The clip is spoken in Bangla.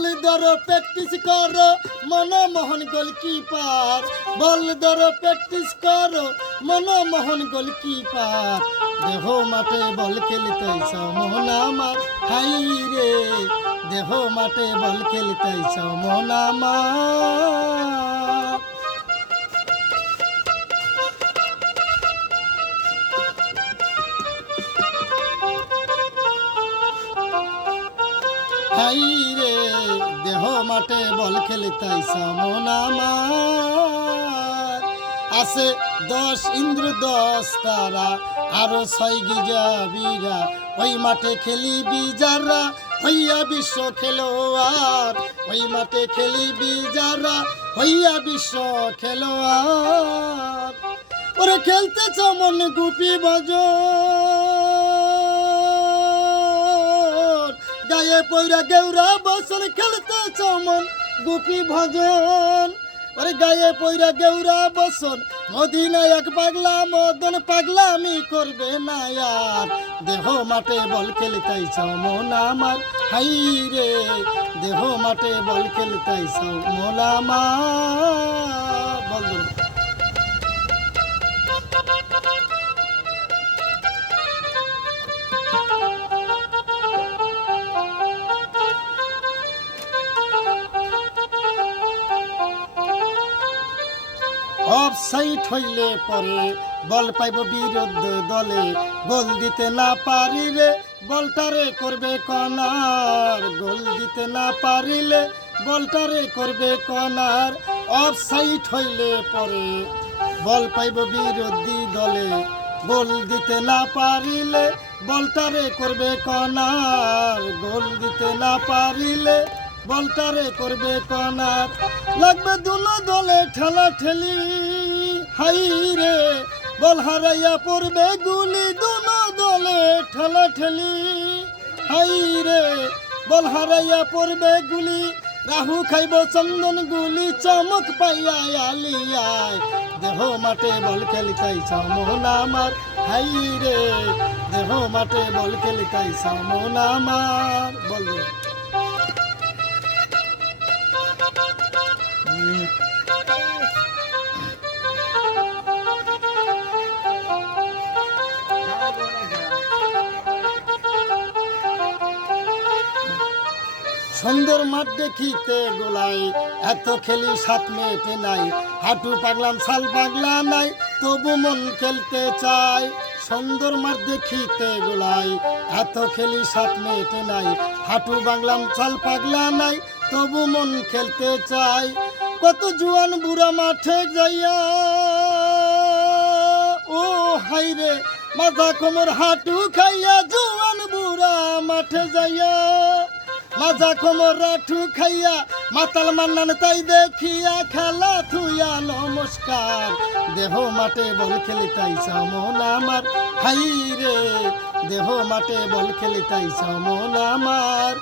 বল ধরো প্র্যাকটিস করো মনমোহন গোলকিপার, বল ধরো প্র্যাকটিস করো মনমোহন গোলকিপার। দেহ মাঠে বল খেলতেছ মন আমার, হাই রে দেহ মাঠে বল খেলতেছ মন আমার। হাই রে দেহ মাঠে বল খেলতেছ মন আমার। আছে 10 ইন্দ্র 10 তারা আরো 6 গিজা বিঘা, ওই মাঠে খেলিবি যারা হইয়া বিশ্ব খেলোয়াড়, ওই মাঠে খেলিবি যারা হইয়া বিশ্ব খেলোয়াড়। ওরে খেলতেছ মন গুপি ভজন, গায়ে পয়রা গেউরা বসন খেলতেছ মন গুপি ভজন। ওরে গায়ে পয়রা গেউরা বসন মদিনায়ক পাগলা মদন পাগলামি করবে না আর। দেহ মাঠে বল খেলতেছ মন আমার, হাই রে দেহ মাঠে বল খেলতেছ মন আমার। বল অফসাইড হইলে পরে বল পাইব বিরুদ্ধ দলে, গোল দিতে না পারিলে বলটারে করবে কর্নার, গোল দিতে না পারিলে বলটারে করবে কর্নার। অফসাইড হইলে পরে বল পাইব বিরোধী দলে, গোল দিতে না পারিলে বলটারে করবে কর্নার, গোল দিতে না পারিলে বলটারে করবে কর্নার। লাগবে দুনো দলে ঠেলা ঠেলি, হাই রে বল হারাইয়া পড়বে গুলি, দুনো দলে ঠেলা ঠেলি, হাই রে বল হারাইয়া পড়বে গুলি। রাহু খাইব চন্দন গুলি চমক পাইয়া আলিয়ায়, দেহ মাঠে বল খেলতেছ মন আমার, হাই রে দেহ মাঠে বল খেলতেছ মন আমার। বল সুন্দর মাঠ দেখিতে গোলাই এত খেলি 7 মিনিটে নাই, হাঁটু পাগলাম ছাল পাগলা নাই তবু মন খেলতে চাই। সুন্দর মাঠ দেখিতে গোলাই এত খেলি 7 মিনিটে নাই, হাঁটু পাগলাম ছাল পাগলা নাই তবু মন খেলতে চাই। কত জুয়ান বুড়া মাঠে যাইয়া, ও হাই রে মাথা কোমর হাঁটু খাইয়া, জুয়ান বুড়া মাঠে যাইয়া মাজা কোমর রাঠু খাইয়া, মাতাল মান্নান তাই দেখিয়া খেলা থুইয়া নমস্কার। দেহ মাঠে বল খেলিতেছ মন আমার, হাই রে দেহ মাঠে বল খেলিতেছ মন আমার।